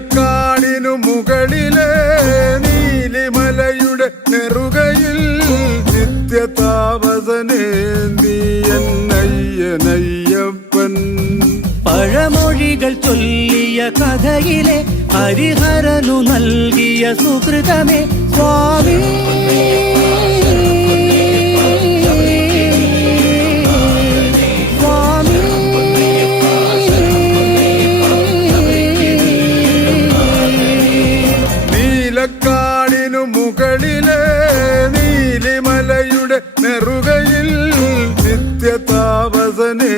നീലക്കാടിനു മുകളിലെ നീലിമലയുടെ നെറുകയിൽ നിത്യതാപസനേന്തിയന്നയ്യനയ്യപ്പൻ. പഴമൊഴികൾ ചൊല്ലിയ കഥയിലെ ഹരിഹരനു നൽകിയ സുകൃതമേ സ്വാമി. നീലക്കാടിനു മുകളിലെ നീലിമലയുടെ നെറുകയിൽ നിത്യതാപസനേ